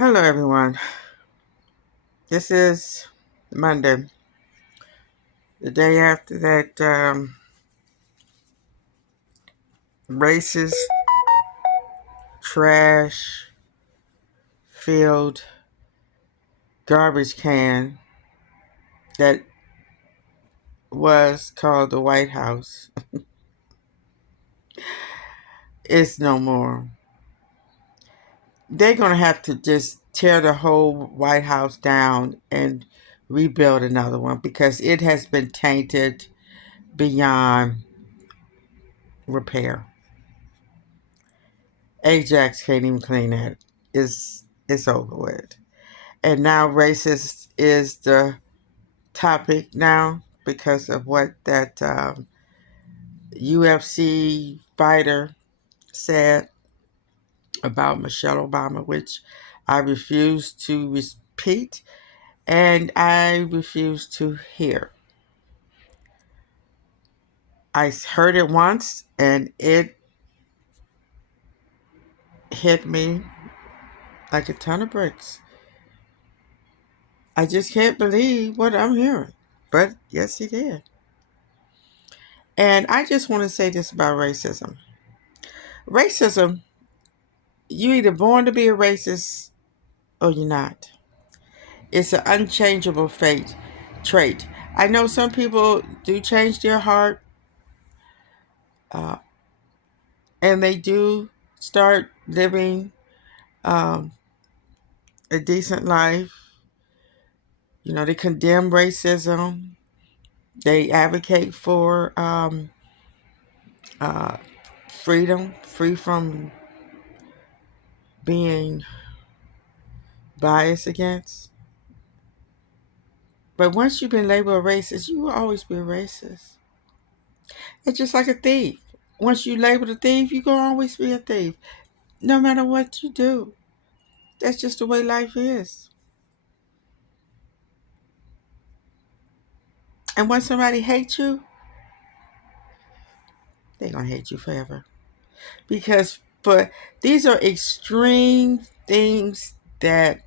Hello, everyone. This is Monday, the day after that racist, trash filled garbage can that was called the White House is no more. They're going to have to just tear the whole White House down and rebuild another one because it has been tainted beyond repair. Ajax can't even clean that. It's over with. And now racist is the topic now because of what that UFC fighter said about Michelle Obama, which I refuse to repeat and I refuse to hear. I heard it once and it hit me like a ton of bricks. I just can't believe what I'm hearing. But yes, he did. And I just want to say this about racism. Racism, you either born to be a racist or you're not. It's an unchangeable trait. I know some people do change their heart, uh, and they do start living um, a decent life. You know, they condemn racism. They advocate for uh, freedom, free from being biased against. But once you've been labeled a racist, you will always be a racist. It's just like a thief. Once you label a thief, you're going to always be a thief, no matter what you do. That's just the way life is. And when somebody hates you, they're going to hate you forever. Because these are extreme things that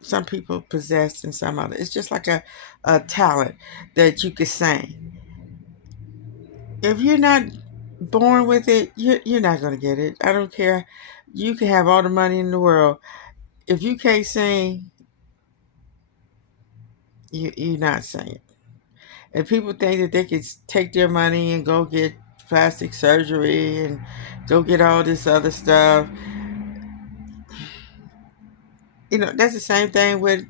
some people possess and some others. It's just like a talent that you could sing. If you're not born with it, you're not going to get it. I don't care. You can have all the money in the world. If you can't sing, you're not singing. And people think that they could take their money and go get plastic surgery and go get all this other stuff. You know, that's the same thing with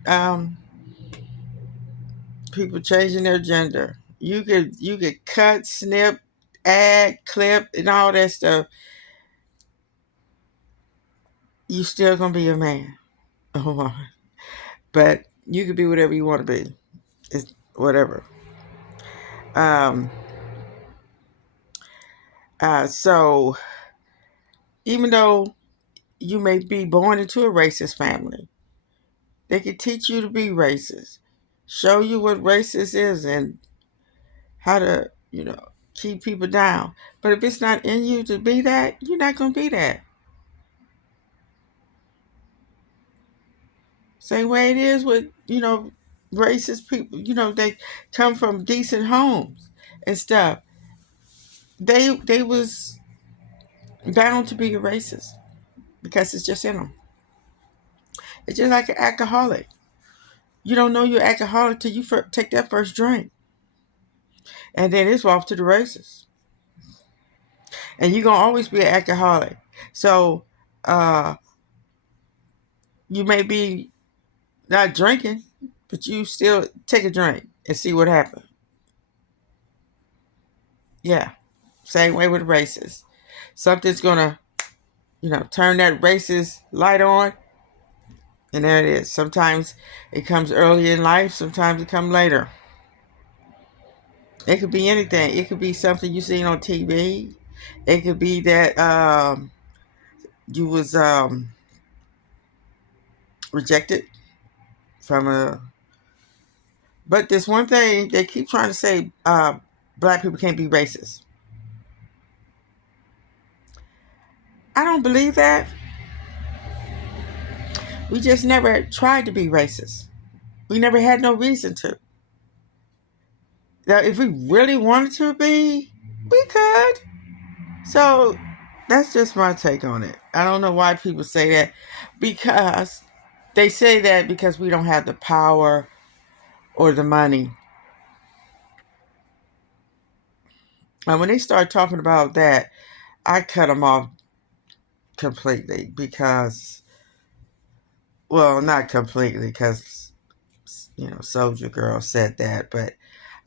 people changing their gender. You could cut, snip, add, clip, and all that stuff. You still gonna be a man or a woman, but you could be whatever you want to be. It's whatever. Um. So even though you may be born into a racist family, they can teach you to be racist, show you what racist is and how to, keep people down. But if it's not in you to be that, you're not going to be that. Same way it is with, racist people. They come from decent homes and stuff. They was bound to be a racist because it's just in them. It's just like an alcoholic. You don't know you're alcoholic till you take that first drink. And then it's off to the races. And you're going to always be an alcoholic. So uh, you may be not drinking, but you still take a drink and see what happens. Yeah. Same way with races. Something's going to, turn that racist light on. And there it is. Sometimes it comes early in life. Sometimes it comes later. It could be anything. It could be something you seen on TV. It could be that you was rejected from a. But there's one thing they keep trying to say: black people can't be racist. I don't believe that. We just never tried to be racist. We never had no reason to. Now, if we really wanted to be, we could. So that's just my take on it. I don't know why people say that, because they say that because we don't have the power or the money. And when they start talking about that, I cut them off completely because, well, not completely because, Soldier Girl said that, but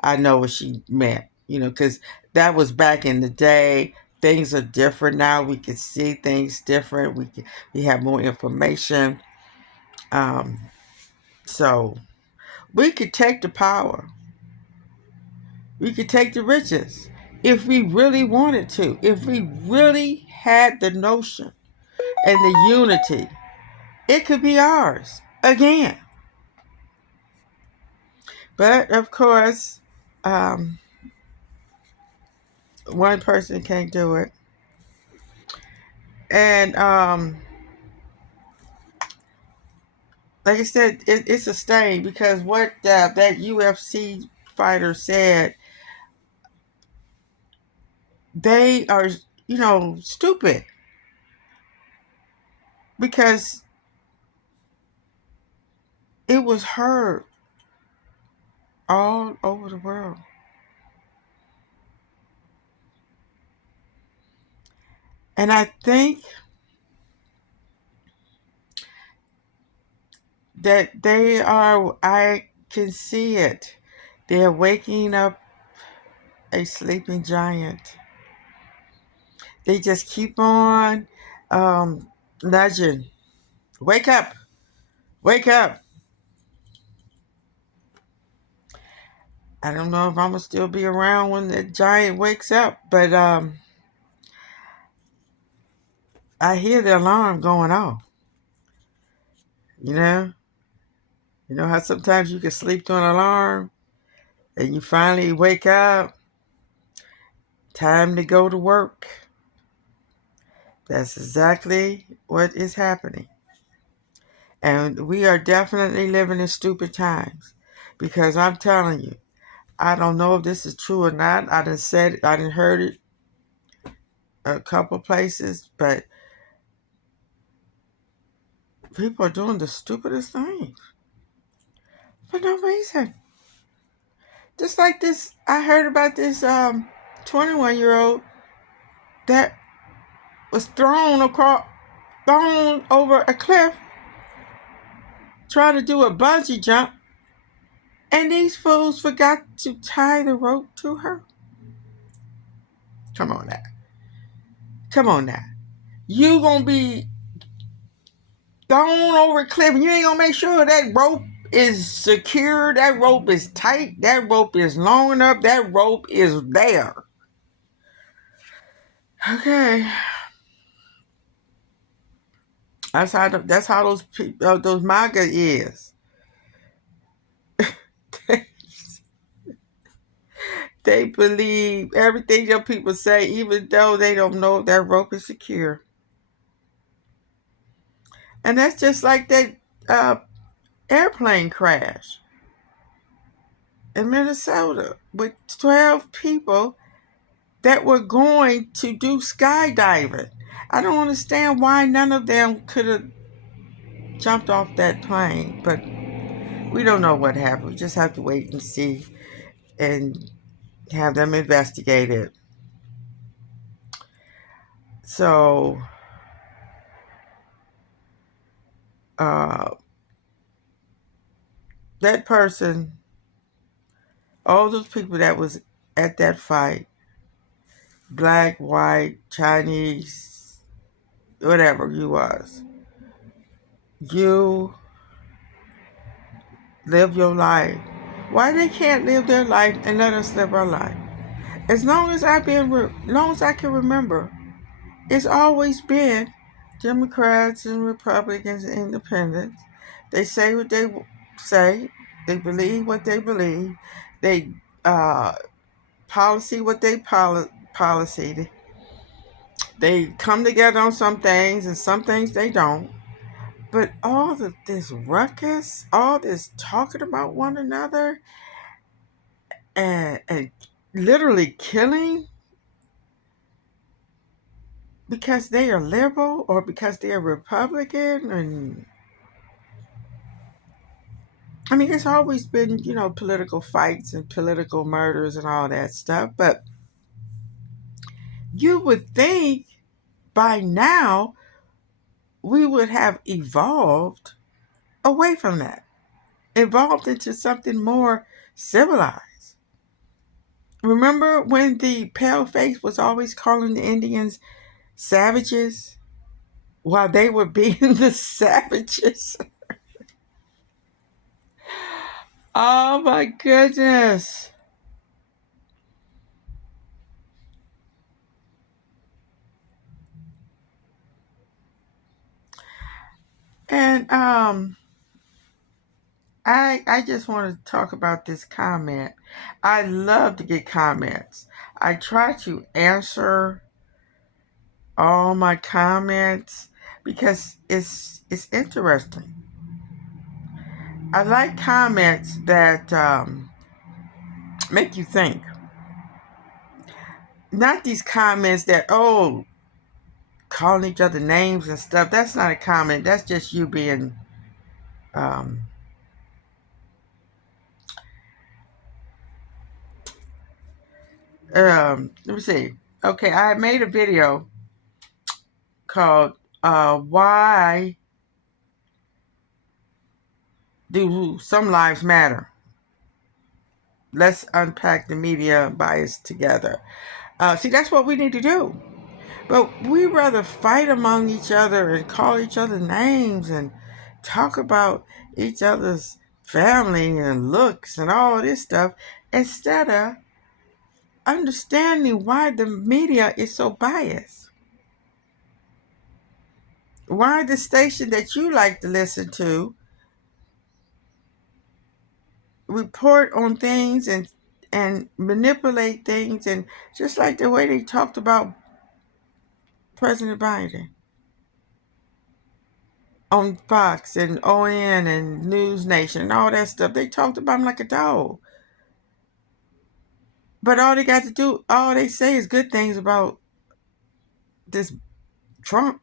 I know what she meant, because that was back in the day. Things are different now. We can see things different. We have more information. Um, so we could take the power. We could take the riches if we really wanted to. If we really had the notion and the unity, it could be ours again. But of course, um, one person can't do it. And like I said, it's a stain because what that UFC fighter said, they are, stupid because it was heard all over the world. And I think that I can see it. They're waking up a sleeping giant. They just keep on nudging. Wake up! Wake up! I don't know if I'm gonna still be around when the giant wakes up, but I hear the alarm going off. You know, you know how sometimes you can sleep through an alarm, and you finally wake up. Time to go to work. That's exactly what is happening, and we are definitely living in stupid times. Because I'm telling you, I don't know if this is true or not. I done said it, I done heard it a couple places, but people are doing the stupidest things for no reason. Just like this, I heard about this 21-year-old that was thrown over a cliff, trying to do a bungee jump, and these fools forgot to tie the rope to her. Come on now. Come on now. You gonna be thrown over a cliff and you ain't gonna make sure that rope is secure, that rope is tight, that rope is long enough, that rope is there. Okay. That's how those MAGA is. They believe everything that people say, even though they don't know if that rope is secure. And that's just like that uh, airplane crash in Minnesota with 12 people that were going to do skydiving. I don't understand why none of them could have jumped off that plane, but we don't know what happened. We just have to wait and see and have them investigated. So, uh, that person, all those people that was at that fight, black, white, Chinese, whatever you was, you live your life. Why they can't live their life and let us live our life? As long as long as I can remember, it's always been Democrats and Republicans and Independents. They say what they say. They believe what they believe. They policy what they policy. They come together on some things and some things they don't. But all of this ruckus, all this talking about one another, and literally killing because they are liberal or because they are Republican. And I mean, it's always been, political fights and political murders and all that stuff. But you would think by now we would have evolved away from that, evolved into something more civilized. Remember when the paleface was always calling the Indians savages while they were being the savages? Oh my goodness. And I just want to talk about this comment. I love to get comments. I try to answer all my comments because it's interesting. I like comments that make you think. Not these comments that, calling each other names and stuff. That's not a comment. That's just you being um, let me see. Okay, I made a video called Why Do Some Lives Matter? Let's unpack the media bias together. See, that's what we need to do. But we rather fight among each other and call each other names and talk about each other's family and looks and all this stuff instead of understanding why the media is so biased. Why the station that you like to listen to report on things and manipulate things, and just like the way they talked about President Biden on Fox and ON and News Nation and all that stuff. They talked about him like a dog. But all they say is good things about this Trump.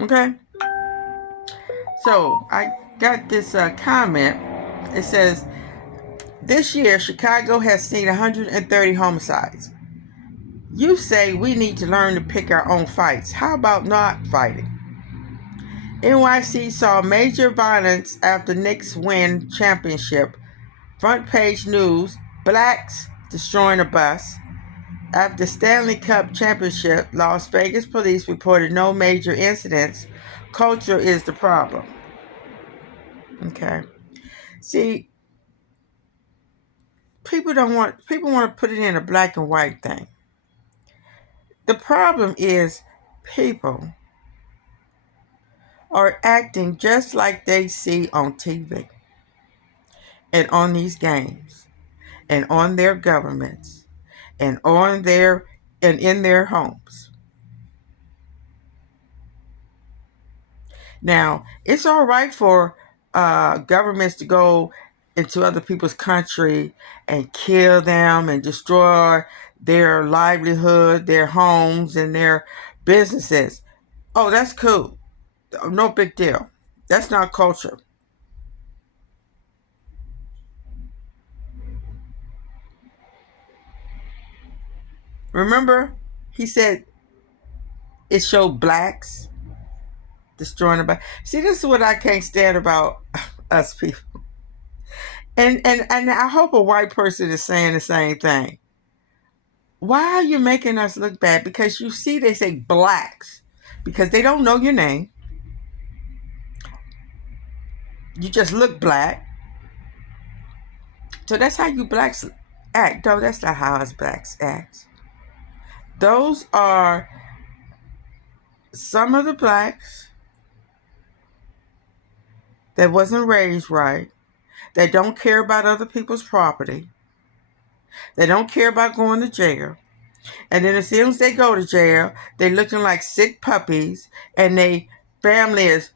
Okay? So I got this comment. It says, this year Chicago has seen 130 homicides. You say we need to learn to pick our own fights. How about not fighting? NYC saw major violence after Knicks win championship. Front page news, blacks destroying a bus. After Stanley Cup championship, Las Vegas police reported no major incidents. Culture is the problem. Okay. See, people want to put it in a black and white thing. The problem is people are acting just like they see on TV and on these games and on their governments and in their homes. Now, it's all right for governments to go into other people's country and kill them and destroy their livelihood, their homes, and their businesses. Oh, that's cool. No big deal. That's not culture. Remember, he said it showed blacks destroying the. See, this is what I can't stand about us people. And I hope a white person is saying the same thing. Why are you making us look bad? Because you see, they say blacks because they don't know your name. You just look black. So that's how you blacks act. No, that's not how us blacks act. Those are some of the blacks that wasn't raised right, that don't care about other people's property, that don't care about going to jail, And then as soon as they go to jail, they looking like sick puppies, and they family is,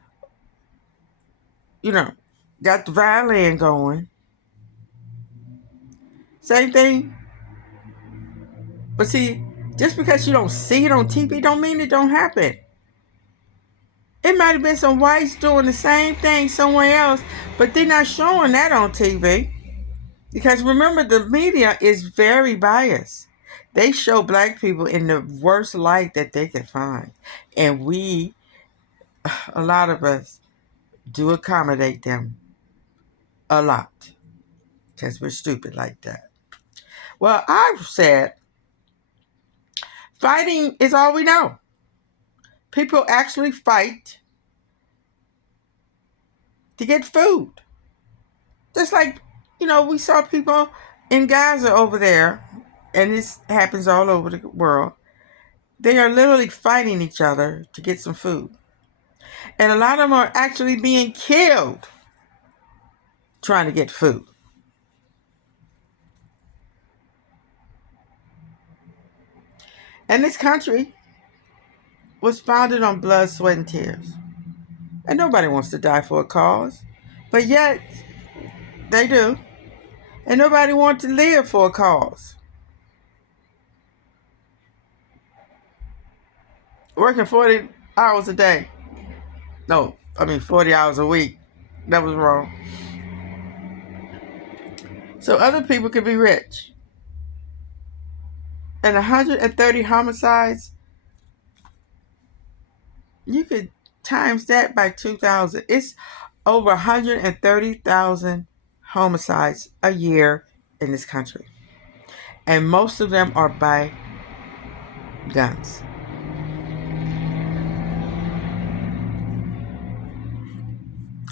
you know, got the violin going. Same thing. But see, just because you don't see it on TV don't mean it don't happen. It might have been some whites doing the same thing somewhere else, but they're not showing that on TV. Because remember, the media is very biased. They show black people in the worst light that they can find. And we, a lot of us, do accommodate them a lot. Because we're stupid like that. Well, I've said fighting is all we know. People actually fight to get food. Just like, we saw people in Gaza over there, and this happens all over the world. They are literally fighting each other to get some food. And a lot of them are actually being killed trying to get food. And this country was founded on blood, sweat, and tears. And nobody wants to die for a cause. But yet, they do. And nobody wants to live for a cause. Working 40 hours a day. No, 40 hours a week. That was wrong. So other people could be rich. And 130 homicides, you could times that by 2,000. It's over 130,000 homicides a year in this country. And most of them are by guns.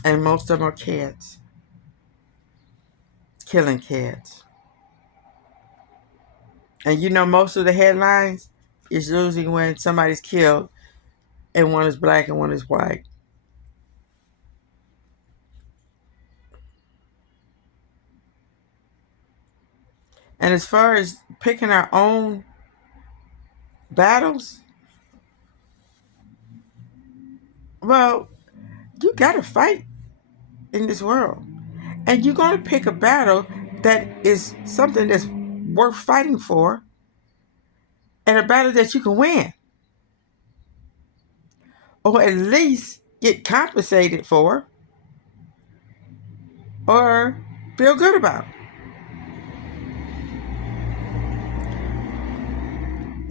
And most of them are kids. Killing kids. And most of the headlines is usually when somebody's killed and one is black and one is white. And as far as picking our own battles, well, you got to fight in this world. And you're going to pick a battle that is something that's worth fighting for, and a battle that you can win. Or at least get compensated for, or feel good about.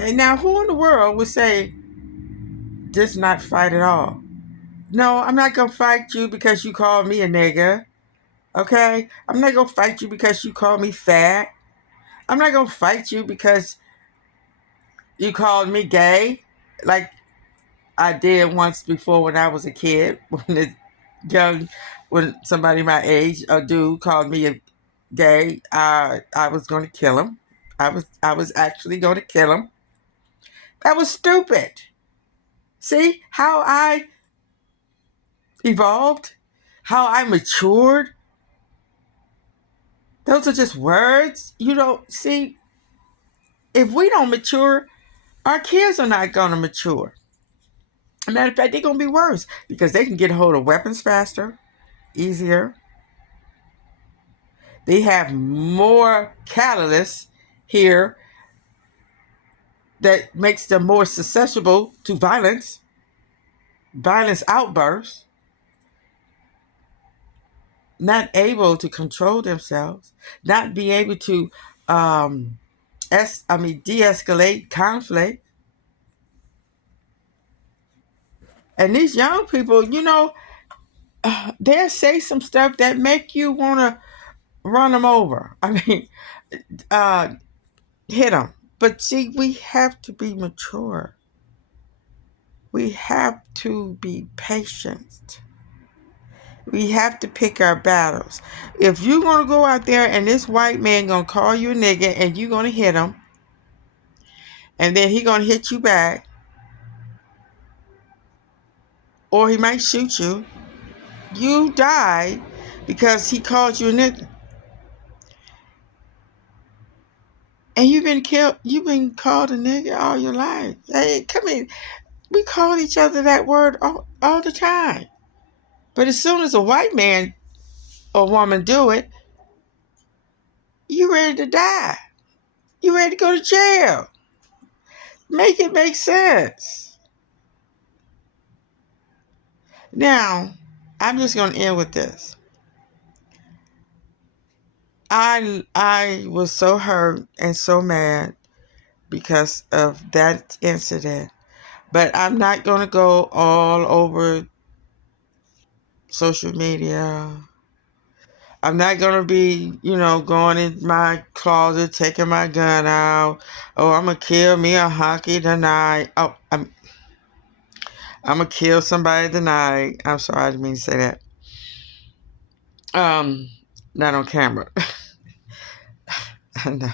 And now, who in the world would say, just not fight at all? No, I'm not going to fight you because you called me a nigger. Okay? I'm not going to fight you because you called me fat. I'm not going to fight you because you called me gay. Like I did once before when I was a kid. When somebody my age, a dude, called me a gay, I was going to kill him. I was actually going to kill him. That was stupid. See how I evolved? How I matured? Those are just words. See, if we don't mature, our kids are not going to mature. As a matter of fact, they're going to be worse because they can get a hold of weapons faster, easier. They have more catalysts here that makes them more susceptible to violence outbursts, not able to control themselves, not be able to de-escalate conflict. And these young people, they'll say some stuff that make you want to run them over. Hit them. But see, we have to be mature. We have to be patient. We have to pick our battles. If you're going to go out there and this white man going to call you a nigga and you're going to hit him, and then he going to hit you back, or he might shoot you, you die because he called you a nigga. And you've been called a nigga all your life. Hey, come in. We call each other that word all the time. But as soon as a white man or woman do it, you ready to die. You ready to go to jail. Make it make sense. Now, I'm just gonna end with this. I was so hurt and so mad because of that incident. But I'm not gonna go all over social media. I'm not gonna be, going in my closet, taking my gun out. Oh, I'm gonna kill me a honky tonight. Oh, I'm gonna kill somebody tonight. I'm sorry, I didn't mean to say that. Um, Not on camera. No.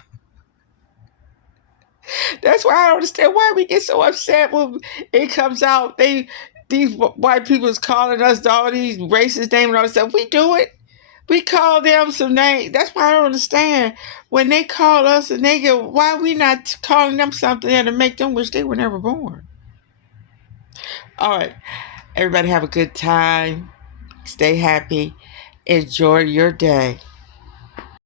That's why I don't understand why we get so upset when it comes out. These white people is calling us all these racist names and all that stuff. We do it. We call them some names. That's why I don't understand when they call us a nigga. Why are we not calling them something to make them wish they were never born? All right, everybody have a good time. Stay happy. Enjoy your day.